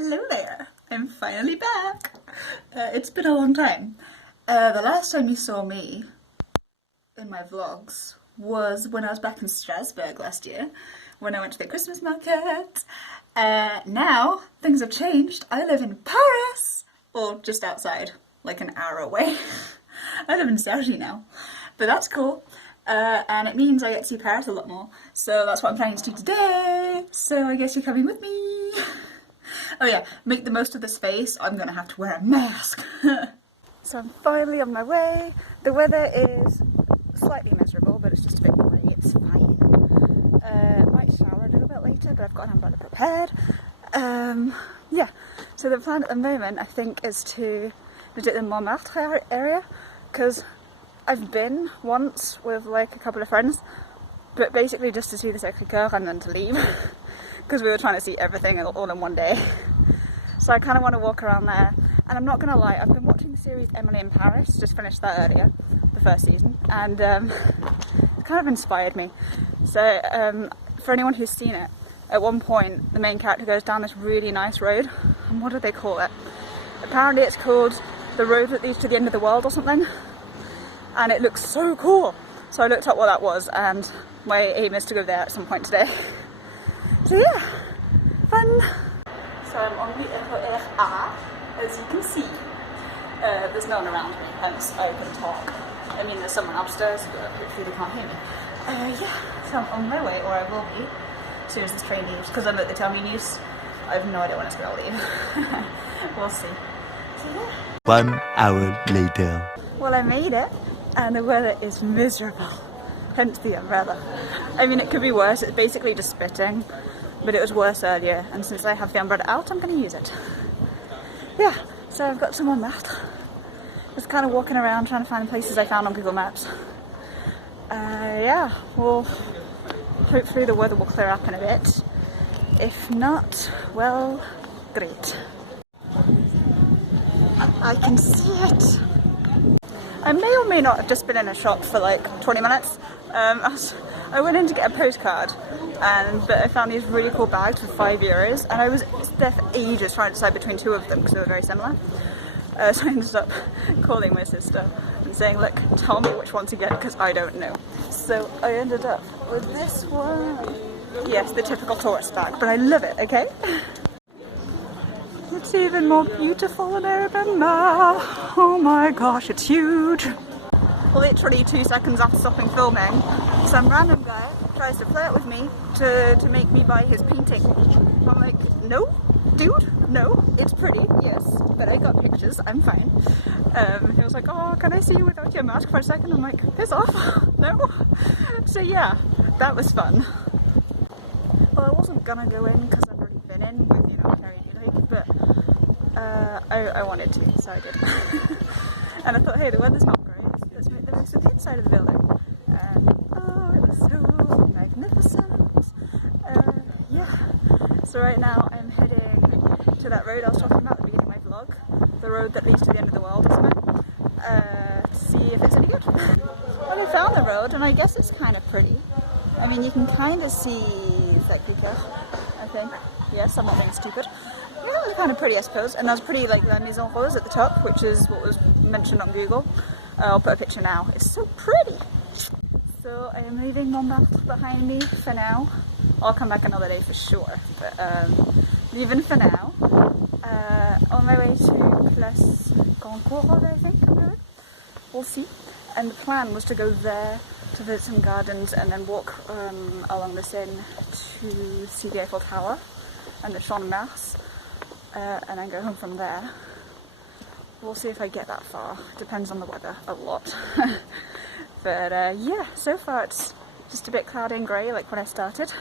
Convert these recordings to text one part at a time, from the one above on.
Hello there, I'm finally back. It's been a long time. The last time you saw me in my vlogs was when I was back in Strasbourg last year, when I went to the Christmas market. Now, things have changed. I live in Paris, or just outside, like an hour away. I live in Cergy now, but that's cool. And it means I get to see Paris a lot more, so that's what I'm planning to do today. So I guess you're coming with me. Oh yeah, make the most of the space. I'm gonna have to wear a mask. So I'm finally on my way. The weather is slightly miserable, but it's just a bit grey. It's fine. Might shower a little bit later, but I've got an umbrella prepared. Yeah, so the plan at the moment, I think, is to visit the Montmartre area, because I've been once with like a couple of friends, but basically just to see the Sacré-Cœur and then to leave, because we were trying to see everything all in one day. So I kind of want to walk around there, and I'm not going to lie, I've been watching the series Emily in Paris, just finished that earlier, the first season, and it kind of inspired me. So for anyone who's seen it, at one point the main character goes down this really nice road, and what do they call it? Apparently it's called the road that leads to the end of the world or something, and it looks so cool. So I looked up what that was, and my aim is to go there at some point today. So yeah, fun! So I'm on the RER, as you can see. There's no one around me, hence I can talk. I mean, there's someone upstairs, but hopefully they can't hear me. Yeah, so I'm on my way, or I will be, as soon as this train leaves, because I'm at the terminus. I have no idea when it's going to leave. We'll see. So yeah. 1 hour later. Well, I made it, and the weather is miserable, hence the umbrella. I mean, it could be worse. It's basically just spitting, but it was worse earlier, and since I have the umbrella out, I'm going to use it. Yeah, so I've got some on that. Just kind of walking around trying to find places I found on Google Maps. Yeah, well, hopefully the weather will clear up in a bit. If not, well, great. I can see it. I may or may not have just been in a shop for like 20 minutes. I went in to get a postcard, but I found these really cool bags for €5, and I was there for ages trying to decide between two of them because they were very similar. So I ended up calling my sister and saying, look, tell me which one to get because I don't know. So I ended up with this one. Yes, the typical tourist bag, but I love it, okay? It's even more beautiful in Arabian now. Oh my gosh, it's huge. Literally 2 seconds after stopping filming, some random guy tries to flirt with me to make me buy his painting. I'm like, no, dude, no, it's pretty, yes, but I got pictures, I'm fine. He was like, oh, can I see you without your mask for a second? I'm like, piss off, no. So yeah, that was fun. Well, I wasn't gonna go in because I've already been in with, Carrie Lake, but I wanted to, so I did. And I thought, hey, the weather's not great, let's make the most of the inside of the building. And oh, it was so magnificent. Yeah, so right now I'm heading to that road I was talking about at the beginning of my vlog, the road that leads to the end of the world, isn't it? To see if it's any good. Well, I found the road, and I guess it's kind of pretty. I mean, you can kind of see Sacré-Cœur, I think. Yes, I'm not being stupid. Yeah, it was kind of pretty, I suppose. And there's pretty, like, La Maison Rose at the top, which is what was mentioned on Google. I'll put a picture now. It's so pretty! So I am leaving Montmartre behind me for now. I'll come back another day for sure, but leaving for now. On my way to Place Concorde, I think I'm going. We'll see. And the plan was to go there to visit some gardens and then walk along the Seine to see the Eiffel Tower and the Champ de Mars, and then go home from there. We'll see if I get that far. Depends on the weather a lot. But yeah, so far it's just a bit cloudy and grey like when I started.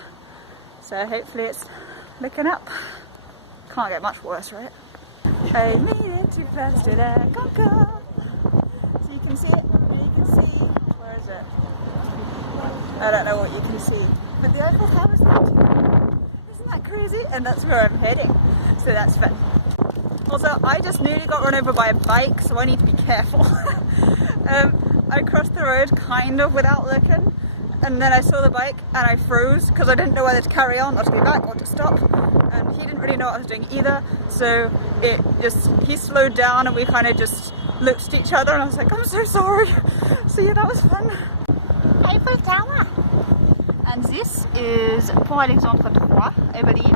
So hopefully it's looking up. Can't get much worse, right? I made it to Place de la Concorde. So you can see it, and you can see, where is it? I don't know what you can see, but the Eiffel Tower is there too. Isn't that crazy? And that's where I'm heading, so that's fun. Also, I just nearly got run over by a bike, so I need to be careful. I crossed the road kind of without looking, and then I saw the bike and I froze because I didn't know whether to carry on or to go back or to stop. and he didn't really know what I was doing either, so he slowed down and we kind of just looked at each other and I was like, I'm so sorry. So yeah, that was fun. Eiffel Tower. And this is Pont Alexandre 3, I believe.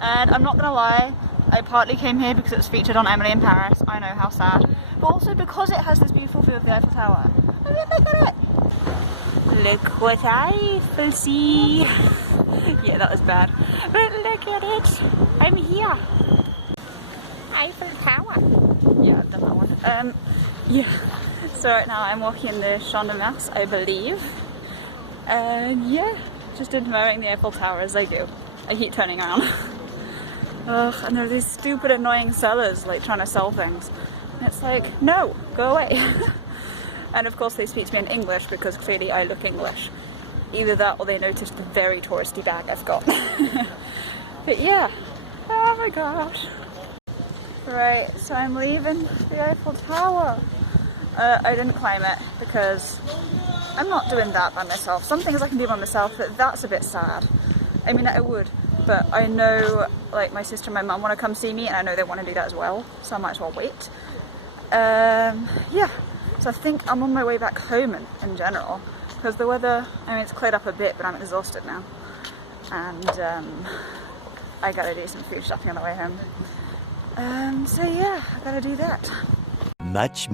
And I'm not gonna lie, I partly came here because it was featured on Emily in Paris. I know, how sad. But also because it has this beautiful view of the Eiffel Tower. I mean, look at it! Look what I see! Yeah, that was bad. But look at it! I'm here! Eiffel Tower! Yeah, I've done that one. Yeah. So right now I'm walking in the Champ de Mars, I believe. And yeah, just admiring the Eiffel Tower as I do. I keep turning around. Ugh, and there are these stupid annoying sellers like trying to sell things. And it's like, no, go away. And of course they speak to me in English because clearly I look English. Either that or they noticed the very touristy bag I've got. But yeah, oh my gosh. Right, so I'm leaving the Eiffel Tower. I didn't climb it because I'm not doing that by myself. Some things I can do by myself, but that's a bit sad. I mean, I would, but I know like my sister and my mum want to come see me and I know they want to do that as well, so I might as well wait. Yeah, so I think I'm on my way back home in general, because the weather, I mean, it's cleared up a bit, but I'm exhausted now. And I gotta do some food shopping on the way home. So yeah, I gotta do that. Much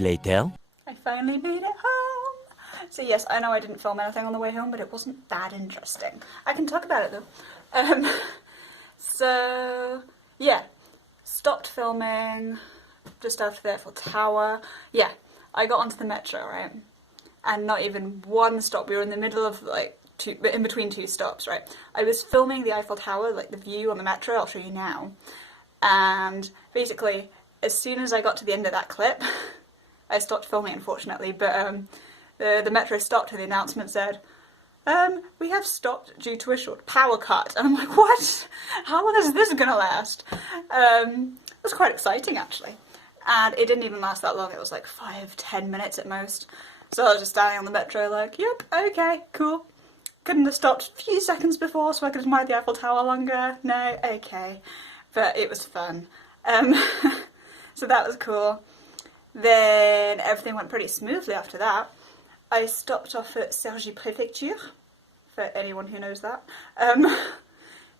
later. I finally made it home! So yes, I know I didn't film anything on the way home, but it wasn't that interesting. I can talk about it though. So yeah, stopped filming just after the Eiffel Tower. Yeah, I got onto the metro, right? And not even one stop, we were in the middle of like in between two stops, right? I was filming the Eiffel Tower, like the view on the metro, I'll show you now. And basically, as soon as I got to the end of that clip, I stopped filming unfortunately, but the metro stopped and the announcement said, we have stopped due to a short power cut. And I'm like, what? How long is this gonna last? It was quite exciting actually. And it didn't even last that long, it was like 5-10 minutes at most. So I was just standing on the metro like, yep, okay, cool. Couldn't have stopped a few seconds before so I could admire the Eiffel Tower longer. No, okay. But it was fun. So that was cool. Then everything went pretty smoothly after that. I stopped off at Cergy Prefecture, for anyone who knows that,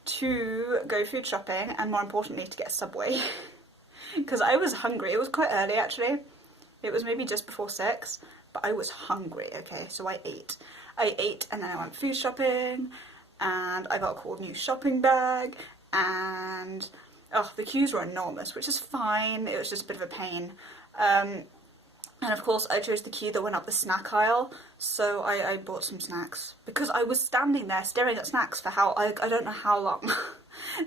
to go food shopping and more importantly to get a Subway. Because I was hungry. It was quite early actually. It was maybe just before 6, but I was hungry, okay, so I ate. I ate and then I went food shopping and I got a cool new shopping bag and oh, the queues were enormous, which is fine, it was just a bit of a pain. And of course I chose the queue that went up the snack aisle, so I bought some snacks. Because I was standing there staring at snacks for I don't know how long.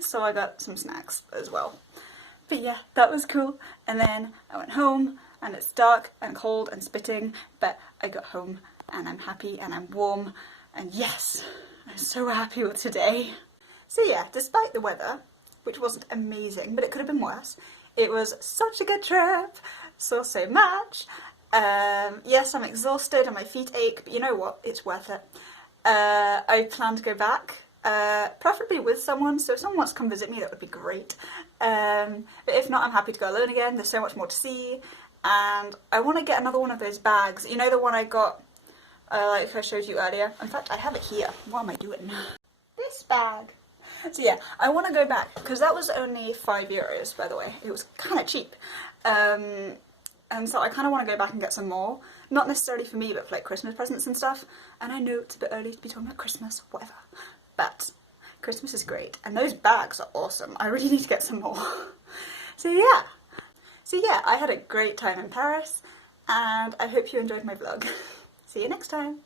So I got some snacks as well. But yeah, that was cool. And then I went home and it's dark and cold and spitting, but I got home and I'm happy and I'm warm. And yes, I'm so happy with today. So yeah, despite the weather, which wasn't amazing, but it could have been worse, it was such a good trip. So much. Yes, I'm exhausted and my feet ache, but you know what? It's worth it. I plan to go back, preferably with someone, so if someone wants to come visit me, that would be great. But if not, I'm happy to go alone again. There's so much more to see. And I want to get another one of those bags. You know the one I got, like I showed you earlier? In fact, I have it here. What am I doing? This bag. So yeah, I want to go back, because that was only €5, by the way. It was kind of cheap. And so I kind of want to go back and get some more. Not necessarily for me, but for like Christmas presents and stuff. And I know it's a bit early to be talking about Christmas, whatever. But Christmas is great. And those bags are awesome. I really need to get some more. So yeah, I had a great time in Paris. And I hope you enjoyed my vlog. See you next time.